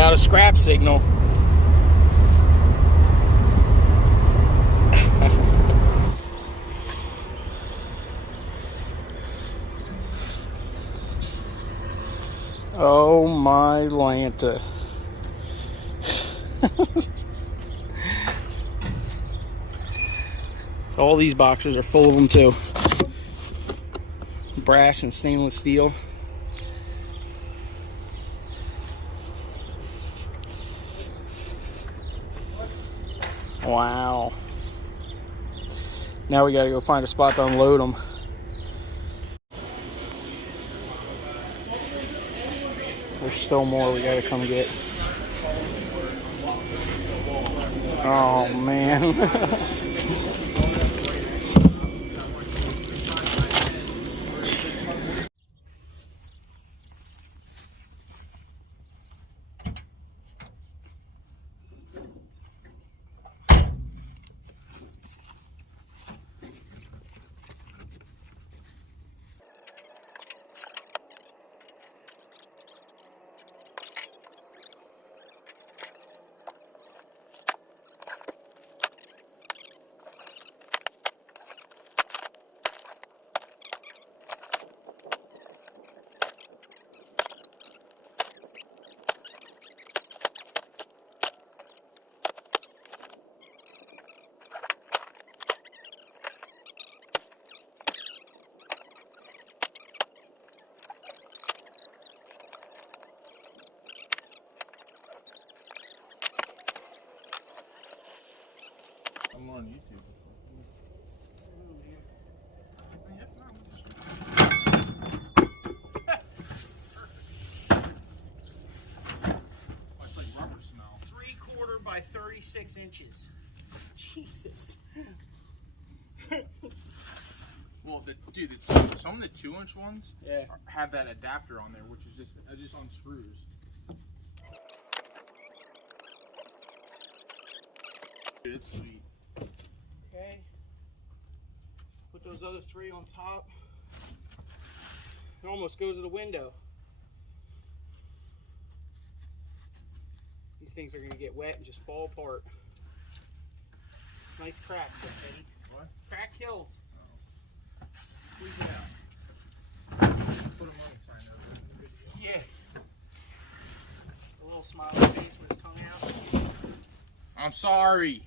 got a scrap signal. Oh my Lanta. All these boxes are full of them too. Brass and stainless steel. Wow. Now we gotta go find a spot to unload them. There's still more we gotta come get. Oh man. I'm on YouTube. It's like rubber smell. 3/4 by 36 inches. Jesus. Well, dude, some of the 2-inch ones have that adapter on there, which is just on screws. Dude, it's sweet. Okay. Put those other 3 on top. It almost goes to the window. These things are going to get wet and just fall apart. Nice crack, Eddie. What? Crack kills. Oh. Squeeze it out. Put a money sign over in the video. Yeah. A little smiley face with his tongue out. I'm sorry.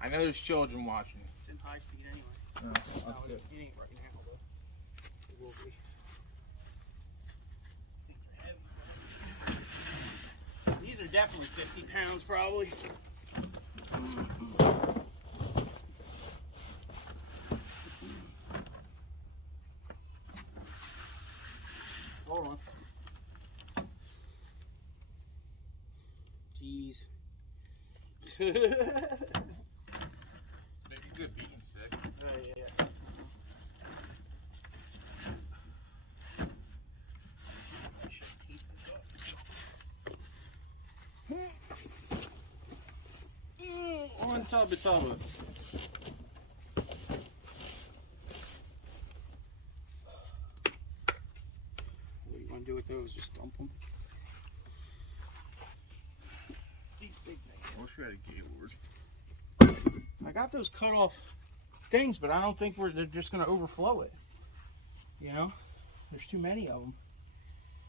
I know there's children watching. It's in high speed anyway. Oh, that's No, good. it ain't right now, though. It will be. Things are heavy. These are definitely 50 pounds, probably. Hold on. Jeez. Maybe a good beating stick. Yeah. I should tape this up. On tubba tubba. What do you want to do with those? Just dump them? These big things. I wish we had a Gaylord. I got those cut off things, but I don't think they're just going to overflow it. You know? There's too many of them.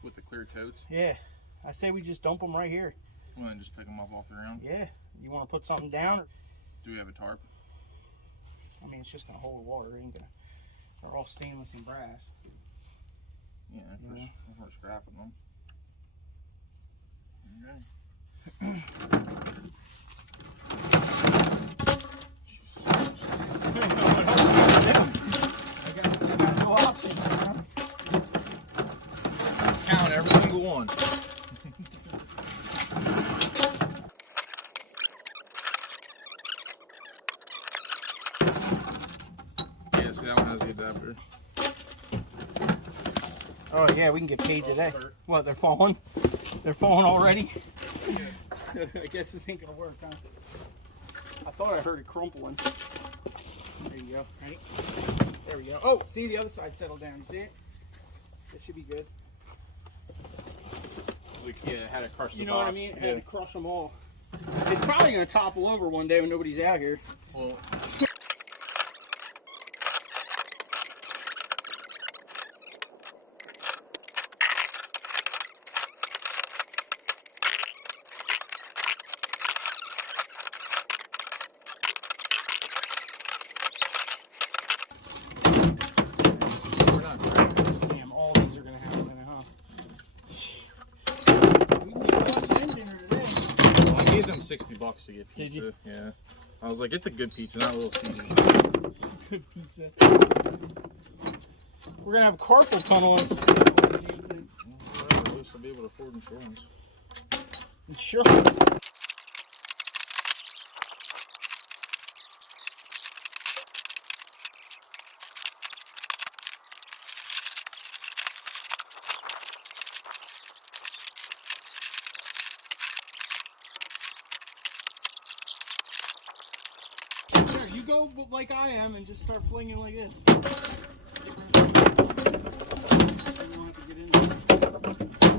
With the clear totes? Yeah. I say we just dump them right here. Well, then just pick them up off the ground. Yeah. You want to put something down? Do we have a tarp? I mean, it's just going to hold water. It ain't gonna. They're all stainless and brass. Yeah, if we're scrapping them. Okay. Count every single one. Yeah, see that one has the adapter. Oh yeah, we can get paid today. What, they're falling? They're falling already? I guess this ain't gonna work, huh? I thought I heard it crumpling. There you go, right? There we go. Oh, see the other side settled down, you see it? That should be good. had to crush the box. You know what I mean? Yeah. Had to crush them all. It's probably gonna topple over one day when nobody's out here. Well, we're not cracking this. Damn, all these are gonna happen, huh? We can get lots of dinner today. Well, I gave them $60 to get Did pizza. you? Yeah. I was like, get the good pizza, not a little seasoned. Good pizza. We're gonna have carpal tunnel Well, at least I'll be able to afford insurance. insurance. There, you go like I am and just start flinging like this. You don't have to get in there.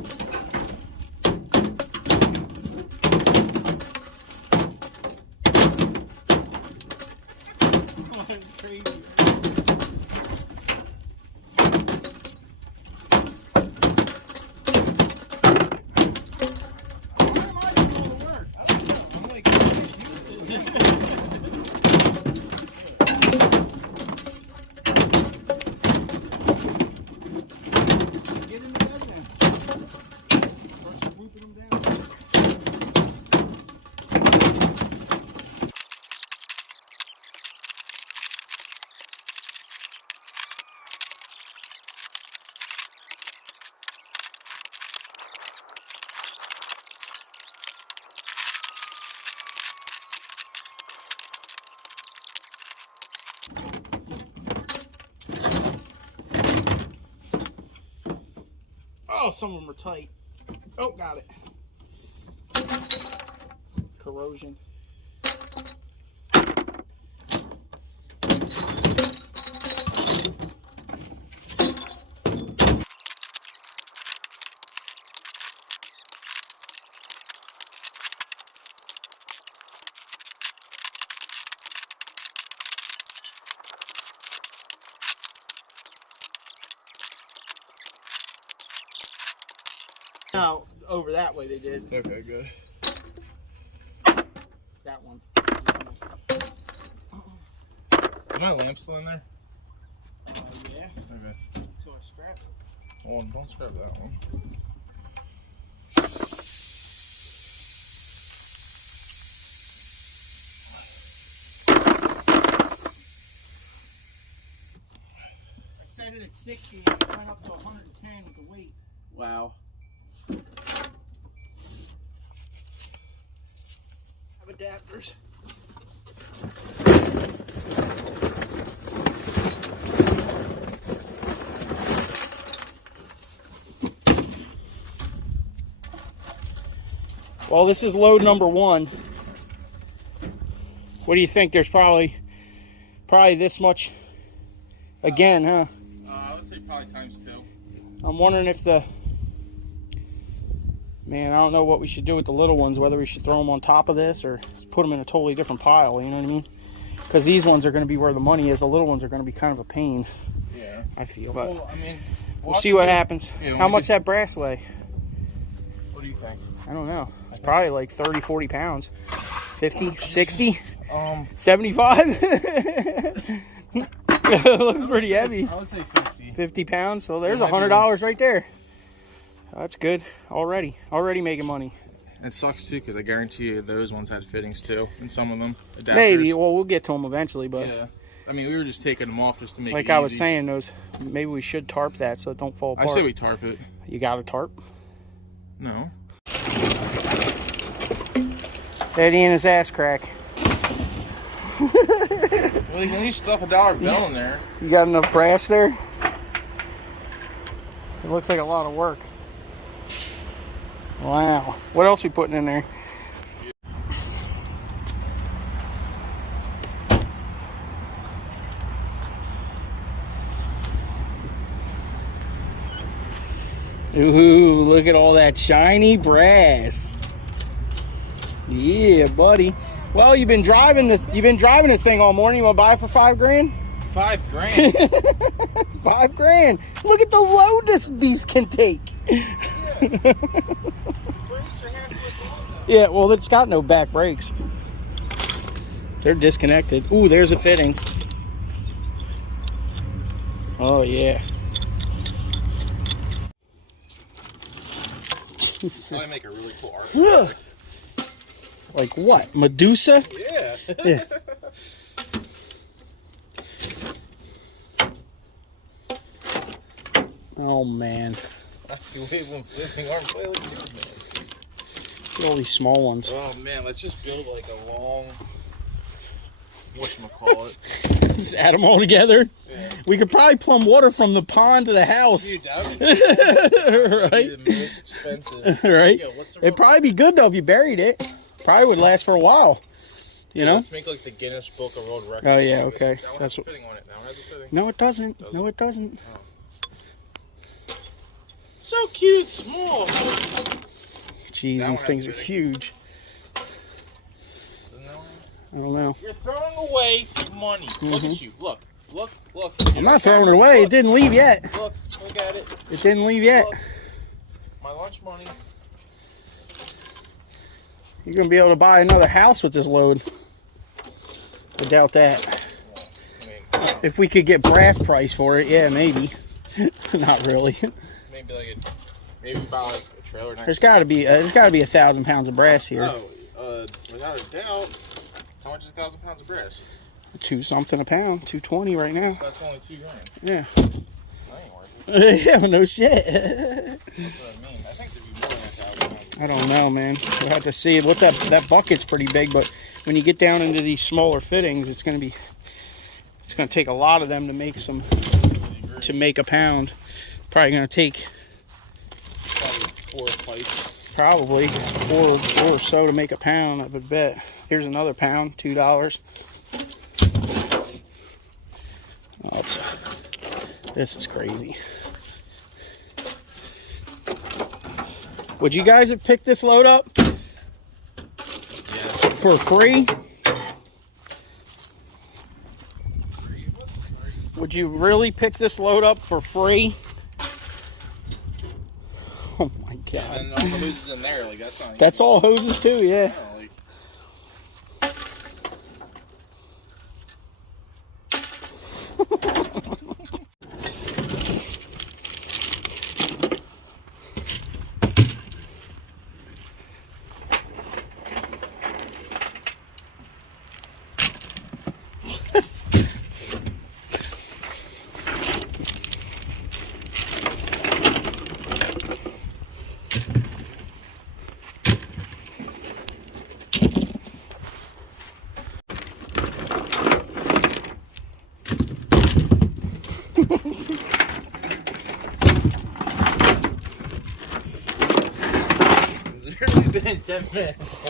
Oh, that's crazy. Why am I doing all the work? I don't know. I'm like, get in the bed then. Start swooping them down. Oh, some of them are tight. Oh, got it. Corrosion. No, over that way they did. Okay, good. That one. Is my lamp still in there? Yeah. Okay. So I scrapped it. Well, don't scrap that one. I set it at 60 and it went up to 110 with the weight. Wow. Have adapters. Well, this is load number 1. What do you think? There's probably this much again, huh? I would say probably times 2. I'm wondering if I don't know what we should do with the little ones, whether we should throw them on top of this or put them in a totally different pile, you know what I mean? Because these ones are going to be where the money is. The little ones are going to be kind of a pain, Yeah. I feel. But Well, I mean, we'll see what happens. Yeah, How much that brass weigh? What do you think? I don't know. It's probably like 30, 40 pounds. 50, 60, 75? 75? It looks pretty heavy. I would say 50. 50 pounds. So there's It might be $100 right there. That's good. Already making money. It sucks too, because I guarantee you those ones had fittings too, and some of them adapters. Maybe. Well, we'll get to them eventually, but Yeah. I mean, we were just taking them off just to make like it I was easy. saying, maybe we should tarp that so it don't fall I apart. say we tarp it. You got a tarp? No. Eddie and his ass crack. Well, you can at least stuff a dollar bill in there. You got enough brass there? It looks like a lot of work. Wow. What else we putting in there? Ooh, look at all that shiny brass. Yeah, buddy. Well, you've been driving this thing all morning. You want to buy it for $5 grand? $5 grand. $5 grand. Look at the load this beast can take. Yeah, well, it's got no back brakes. They're disconnected. Ooh, there's a fitting. Oh, yeah. Probably make a really cool art. Like what? Medusa? Yeah. Yeah. Oh, man. Look at all these small ones. Oh, man, let's just build like a long, whatchamacallit. Just add them all together. Yeah. We could probably plumb water from the pond to the house. Dude, that would be, right? the most expensive. Right? Yo, it'd probably be good, though, if you buried it. Probably would last for a while. You know? Let's make like the Guinness Book of World Records. Oh, yeah, okay. That's what. Fitting on it now. Has a fitting. No, it doesn't. No, it doesn't. Oh. So cute, small. Jeez, these things are huge. I don't know. You're throwing away money. Look at you. Look. I'm not throwing it away. It didn't leave yet. Look at it. It didn't leave yet. Look. My lunch money. You're going to be able to buy another house with this load. I doubt that. If we could get brass price for it, yeah, maybe. Not really. Maybe buy like a trailer next. There's got to be 1,000 pounds of brass here. Oh, without a doubt. How much is 1,000 pounds of brass? $2 something a pound, $2.20 right now. That's only $2 grand. Yeah. That ain't worth it. Yeah, no shit. That's what I mean. I think there'd be more than 1,000 pounds. I don't know, man. We'll have to see. What's that? That bucket's pretty big, but when you get down into these smaller fittings, it's gonna take a lot of them to make a pound. Probably gonna take Probably 4 pipes. Probably four or so to make a pound, I would bet. Here's another pound, $2. Oh, this is crazy. Would you guys have picked this load up? Yes. For free? Would you really pick this load up for free? Oh my god. Yeah, and all the hoses in there, like that's not. That's all hoses too, yeah. Been 10 minutes. I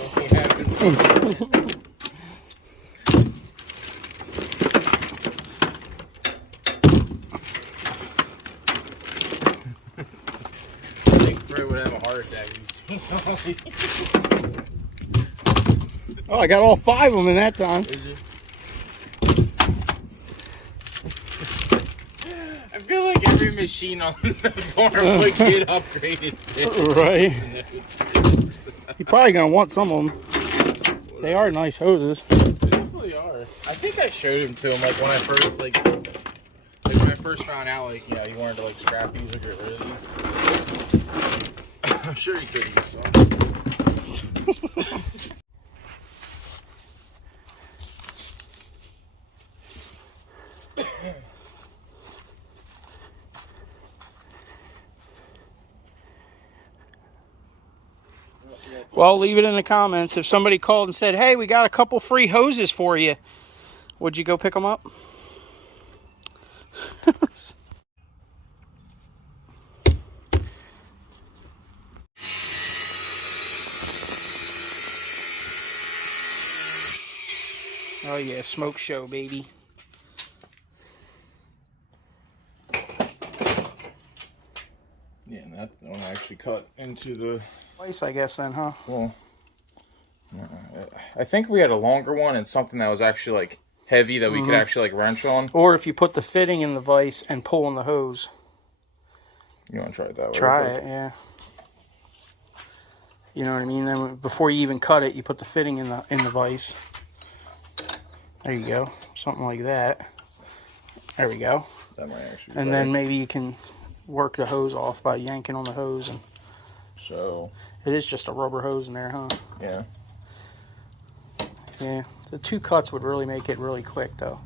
think Fred would have a heart attack. Oh, I got all 5 of them in that time. I feel like every machine on the farm would get upgraded. Right. You're probably gonna want some of them. They are nice hoses. They definitely are. I think I showed him to him like when I first when I first found out he wanted to scrap these or get rid of these. I'm sure he could use some. Well, leave it in the comments. If somebody called and said, hey, we got a couple free hoses for you, would you go pick them up? Oh yeah, smoke show, baby. Yeah, and that one cut into the... Twice, I guess, then, huh? Well, I think we had a longer one and something that was actually, like, heavy that we could actually, like, wrench on. Or if you put the fitting in the vise and pull on the hose. You want to try it that way? Try it, yeah. You know what I mean? Then before you even cut it, you put the fitting in the vise. There you go. Something like that. There we go. That might actually and then maybe you can work the hose off by yanking on the hose. And so it is just a rubber hose in there, huh? Yeah. Yeah. The 2 cuts would really make it really quick, though.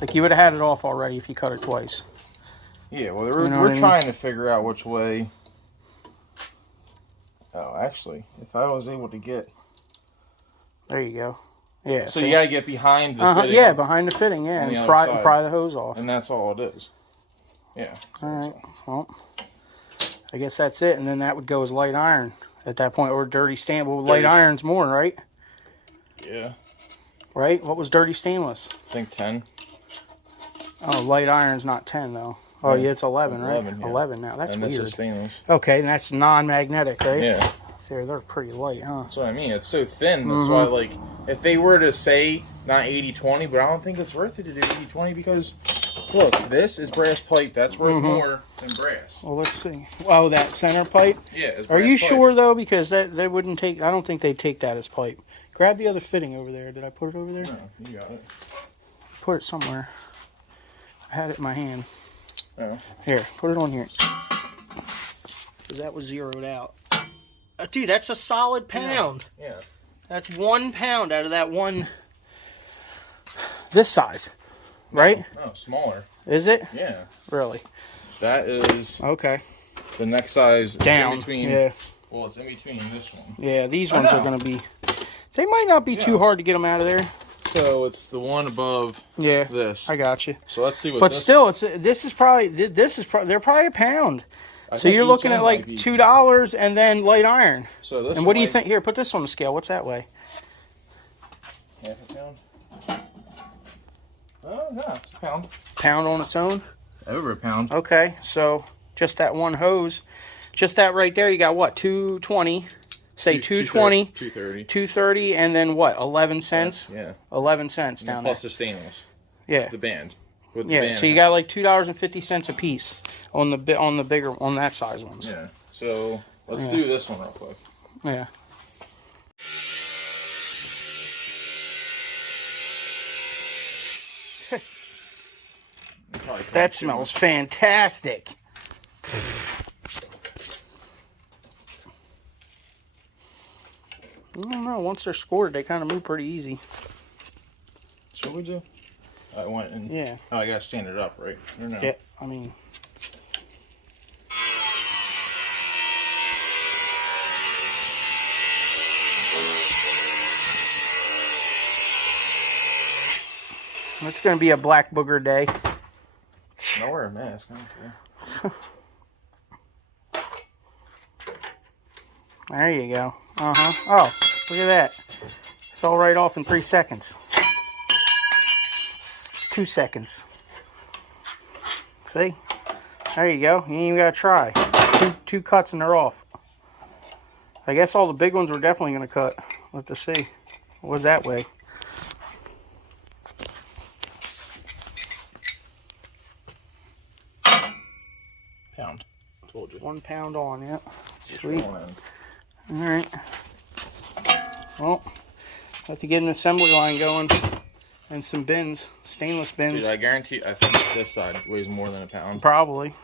Like, you would have had it off already if you cut it twice. Yeah, well, we're trying to figure out which way... Oh, actually, if I was able to get... There you go. Yeah. So you gotta get behind the fitting. Yeah, behind the fitting, yeah. And pry the hose off. And that's all it is. Yeah. So all right. Well, I guess that's it. And then that would go as light iron at that point, or dirty stainless. Well, light iron's more, right? Yeah. Right? What was dirty stainless? I think 10. Oh, light iron's not 10, though. Oh, yeah, it's 11, right? 11, yeah. 11 now. That's weird. That's stainless. Okay, and that's non-magnetic, right? Yeah. They're pretty light, huh? That's what I mean. It's so thin. That's why, like, if they were to say not 80-20, but I don't think it's worth it to do 80-20 because, look, this is brass pipe. That's worth more than brass. Well, let's see. Oh, that center pipe? Yeah, it's brass Are you pipe. sure, though? Because they wouldn't take... I don't think they'd take that as pipe. Grab the other fitting over there. Did I put it over there? No, you got it. Put it somewhere. I had it in my hand. Oh. Here, put it on here. Because that was zeroed out. Dude, that's a solid pound. Yeah. That's 1 pound out of that one. This size, right? No, smaller. Is it? Yeah. Really? That is okay. The next size down. In between, yeah. Well, it's in between this one. Yeah, these ones are going to be. They might not be too hard to get them out of there. So it's the one above. Yeah. This. I got you. So let's see what. But still, this is probably they're probably a pound. So you're looking at like $2 and then light iron. So this. And what do you think? Here, put this on the scale. What's that weigh? Half a pound. Oh no, it's a pound. Pound on its own. Over a pound. Okay, so just that one hose, just that right there. You got what? 220. Say 220. 230. 230, and then what? 11 cents. Yeah. 11 cents down there. Plus the stainless. Yeah. The band. Yeah, so you got like $2.50 a piece on the bigger on that size ones. Yeah. So let's do this one real quick. Yeah. That smells fantastic. I don't know. Once they're scored, they kind of move pretty easy. What we do? I went and yeah. Oh, I gotta stand it up, right? Or no? Yeah, I mean. It's gonna be a black booger day. Don't wear a mask. There you go. Oh, look at that. Fell right off in 3 seconds. 2 seconds. See? There you go. You ain't even got to try. Two cuts and they're off. I guess all the big ones were definitely going to cut. Let's see. What was that weigh? Pound. Told you. 1 pound on, yeah. Sweet. Alright. Well, have to get an assembly line going. And some bins, stainless bins. Dude, I guarantee, I think this side weighs more than a pound. Probably.